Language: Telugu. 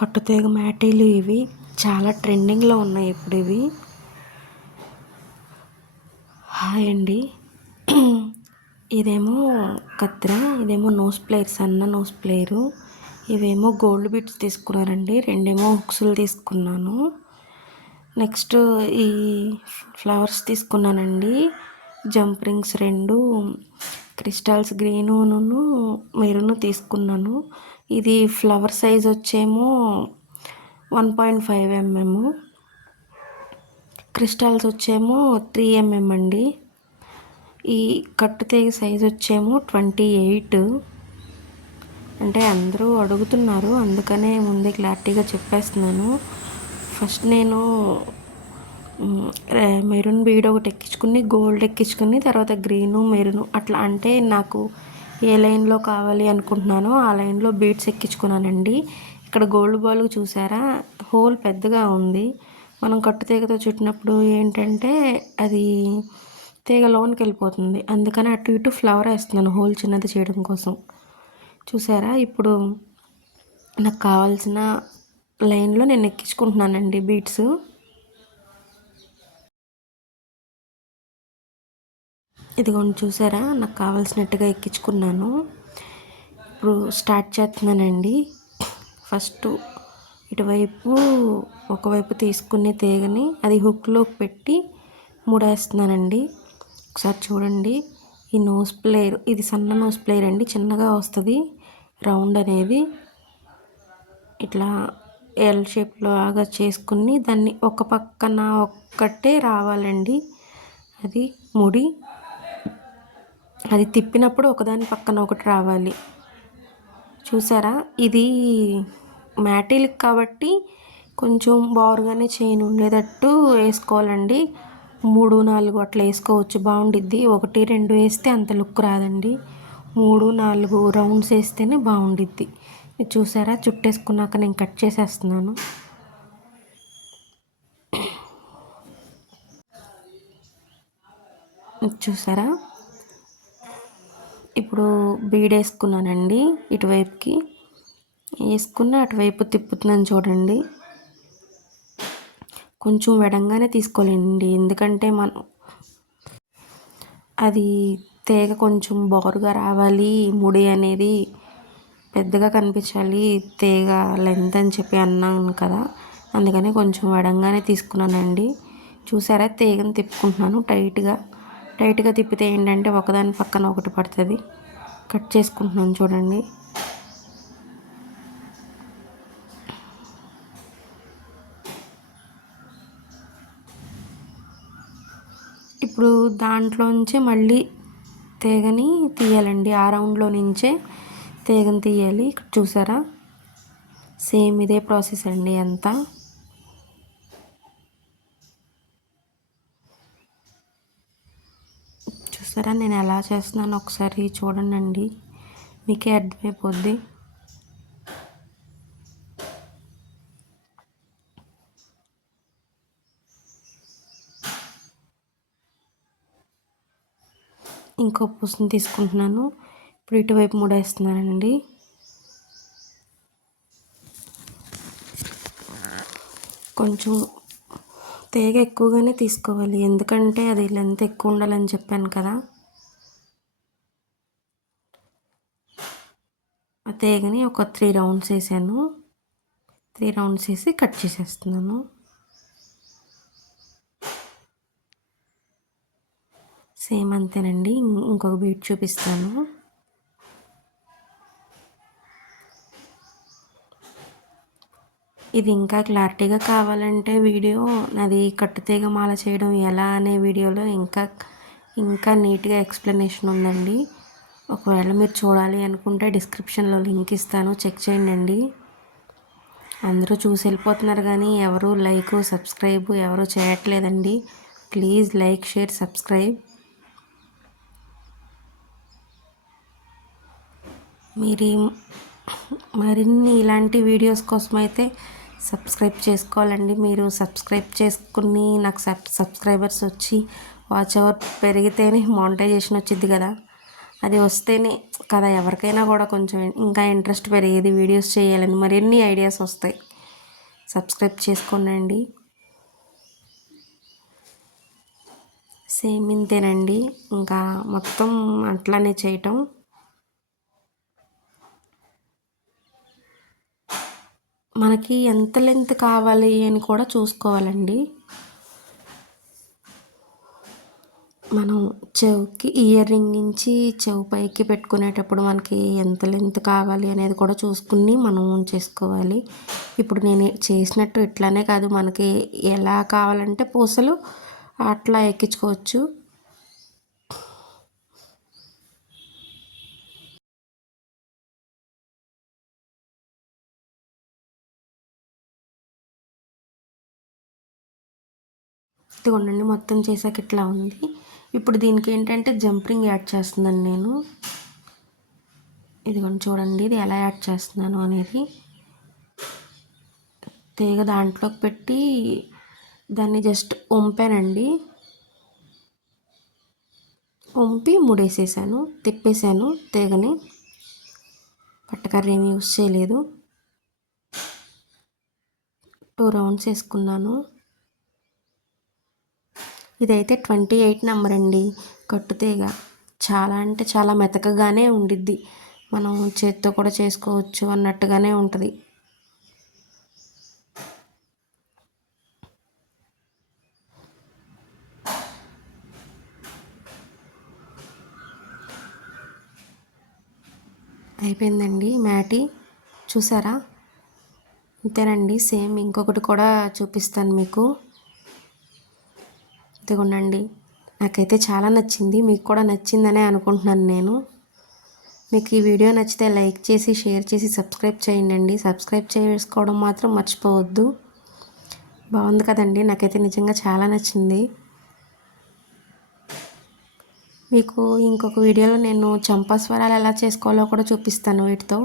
కట్టుతీగ మ్యాటీలు ఇవి. చాలా ట్రెండింగ్లో ఉన్నాయి ఇప్పుడు ఇవి. హాయ్ అండి. ఇదేమో కత్తిర ఇదేమో నోస్ ప్లేయర్ సన్న నోస్ ప్లేయరు ఇవేమో గోల్డ్ బిట్స్ తీసుకున్నారండి. రెండేమో హుక్స్లు తీసుకున్నాను. నెక్స్ట్ ఈ ఫ్లవర్స్ తీసుకున్నానండి. జంప్ రింగ్స్ రెండు క్రిస్టల్స్ గ్రీనును మెరూన్ తీసుకున్నాను. ఇది ఫ్లవర్ సైజ్ వచ్చేమో one point five MM. Crystals వచ్చేమో త్రీ ఎంఎం అండి. ఈ కట్టుతీగ సైజ్ వచ్చేమో ట్వంటీ ఎయిట్. అంటే అందరూ అడుగుతున్నారు అందుకనే ముందే క్లారిటీగా చెప్పేస్తున్నాను. ఫస్ట్ నేను మెరూన్ బీడ్ ఒకటి ఎక్కించుకుని గోల్డ్ ఎక్కించుకుని తర్వాత గ్రీను మెరూన్ అట్లా అంటే నాకు ఏ లైన్లో కావాలి అనుకుంటున్నానో ఆ లైన్లో బీడ్స్ ఎక్కించుకున్నానండి. ఇక్కడ గోల్డ్ బాల్ చూసారా? హోల్ పెద్దగా ఉంది. మనం కట్టు తీగతో చుట్టినప్పుడు ఏంటంటే అది తీగ లోనికి వెళ్ళిపోతుంది. అందుకని అటు ఇటు ఫ్లవర్ వేస్తున్నాను హోల్ చిన్నది చేయడం కోసం. చూసారా? ఇప్పుడు నాకు కావాల్సిన లైన్లో నేను ఎక్కించుకుంటున్నానండి బీట్స్ ఇదిగోండి చూసారా? నాకు కావాల్సినట్టుగా ఎక్కించుకున్నాను. ఇప్పుడు స్టార్ట్ చేస్తున్నానండి. ఫస్ట్ ఇటువైపు ఒకవైపు తీసుకునే తీగని అది హుక్లోకి పెట్టి ముడేస్తున్నానండి. ఒకసారి చూడండి. ఈ నోస్ ప్లేయర్ ఇది సన్న నోస్ ప్లేయర్ అండి. చిన్నగా వస్తుంది. రౌండ్ అనేది ఇట్లా ఎల్ షేప్లో లాగా చేసుకుని దాన్ని ఒక పక్కన ఒక్కటే రావాలండి. అది ముడి అది తిప్పినప్పుడు ఒకదాని పక్కన ఒకటి రావాలి. చూసారా? ఇది మ్యాటీలకు కాబట్టి కొంచెం బారుగానే చైన్ ఉండేటట్టు వేసుకోవాలండి. మూడు నాలుగు అట్లా వేసుకోవచ్చు. బాగుండిద్ది. ఒకటి రెండు వేస్తే అంత లుక్ రాదండి. మూడు నాలుగు రౌండ్స్ వేస్తేనే బాగుండిద్ది. చూసారా? చుట్టేసుకున్నాక నేను కట్ చేసేస్తున్నాను. చూసారా? ఇప్పుడు బీడ్ వేసుకున్నానండి ఇటువైపుకి. వేసుకున్న అటువైపు తిప్పుతున్నాను చూడండి. కొంచెం వెడంగానే తీసుకోలేండి ఎందుకంటే మనం అది తీగ కొంచెం బోరుగా రావాలి. ముడి అనేది పెద్దగా కనిపించాలి. తీగ లెంత్ అని చెప్పి అన్నాను కదా. అందుకని కొంచెం వెడంగానే తీసుకున్నానండి. చూసారా? తీగను తిప్పుకుంటున్నాను టైట్గా. టైట్గా తిప్పితే ఏంటంటే ఒకదాని పక్కన ఒకటి పడుతుంది. కట్ చేసుకుంటున్నాను చూడండి. ఇప్పుడు దాంట్లోంచి మళ్ళీ తీగని తీయాలండి. ఆ రౌండ్లో నుంచే తీగని తీయాలి. చూసారా? సేమ్ ఇదే ప్రాసెస్ అండి అంతా. చూసారా నేను ఎలా చేస్తున్నాను ఒకసారి చూడండి మీకే అర్థమైపోద్ది. ఇంకో పూసని తీసుకుంటున్నాను. ఇప్పుడు ఇటువైపు మూడేస్తున్నానండి. కొంచెం తేగ ఎక్కువగానే తీసుకోవాలి. ఎందుకంటే అది లెంత్ ఎక్కువ ఉండాలని చెప్పాను కదా. ఆ తేగని ఒక త్రీ రౌండ్స్ వేసాను. త్రీ రౌండ్స్ వేసి కట్ చేసేస్తున్నాను. సేమ్ అంతేనండి. ఇంకొక బీట్ చూపిస్తాను. ఇది ఇంకా క్లారిటీగా కావాలంటే వీడియో నాది కట్టుతీగ మాల చేయడం ఎలా అనే వీడియోలో ఇంకా ఇంకా నీట్గా ఎక్స్ప్లెనేషన్ ఉందండి. ఒకవేళ మీరు చూడాలి అనుకుంటే డిస్క్రిప్షన్లో లింక్ ఇస్తాను చెక్ చేయండి అందరూ చూసి వెళ్ళిపోతున్నారు కానీ ఎవరు లైక్ సబ్స్క్రైబ్ ఎవరు చేయట్లేదండి. Please like share subscribe. మీరు మరిన్ని ఇలాంటి వీడియోస్ కోసం అయితే సబ్స్క్రైబ్ చేసుకోవాలండి. మీరు సబ్స్క్రైబ్ చేసుకుని నాకు సబ్ సబ్స్క్రైబర్స్ వచ్చి వాచ్ అవర్ పెరిగితేనే మానిటైజేషన్ వచ్చింది కదా. అది వస్తేనే కదా ఎవరికైనా కూడా కొంచెం ఇంకా ఇంట్రెస్ట్ పెరిగేది వీడియోస్ చేయాలని. మరిన్ని ఐడియాస్ వస్తాయి? సబ్స్క్రైబ్ చేసుకోనండి. సేమ్ ఇంతేనండి. ఇంకా మొత్తం అట్లానే చేయటం. మనకి ఎంత లెంత్ కావాలి అని కూడా చూసుకోవాలండి. మనం చెవుకి ఇయర్ రింగ్ నుంచి చెవు పైకి పెట్టుకునేటప్పుడు మనకి ఎంత లెంత్ కావాలి అనేది కూడా చూసుకుని మనం చేసుకోవాలి. ఇప్పుడు నేను చేసినట్టు ఇట్లానే కాదు మనకి ఎలా కావాలంటే పూసలు అట్లా ఎక్కించుకోవచ్చు. ఇదిగోండి మొత్తం చేసాక ఇట్లా ఉంది. ఇప్పుడు దీనికి ఏంటంటే జంపింగ్ యాడ్ చేస్తున్నాను నేను. ఇదిగోండి చూడండి ఇది ఎలా యాడ్ చేస్తున్నాను అనేది. తీగ దాంట్లోకి పెట్టి దాన్ని జస్ట్ వంపానండి వంపి ముడేసేసాను తిప్పేశాను తీగని. పట్టకర్ర ఏమి యూస్ చేయలేదు. టూ రౌండ్స్ వేసుకున్నాను. ఇదైతే ట్వంటీ ఎయిట్ నెంబర్ అండి. కట్టుతీగ చాలా అంటే చాలా మెతకగానే ఉండిద్ది. మనం చేత్తో కూడా చేసుకోవచ్చు అన్నట్టుగానే ఉంటుంది. అయిపోయిందండి మ్యాటి. చూసారా? అంతేనండి సేమ్ ఇంకొకటి కూడా చూపిస్తాను మీకు. ఇదిగోండి నాకైతే చాలా నచ్చింది. మీకు కూడా నచ్చిందనే అనుకుంటున్నాను నేను. మీకు ఈ వీడియో నచ్చితే లైక్ చేసి షేర్ చేసి సబ్స్క్రైబ్ చేయండి సబ్స్క్రైబ్ చేసుకోవడం మాత్రం మర్చిపోవద్దు. బాగుంది కదండి. నాకైతే నిజంగా చాలా నచ్చింది. మీకు ఇంకొక వీడియోలో నేను చంపా స్వరాలు ఎలా చేసుకోవాలో కూడా చూపిస్తాను వీటితో.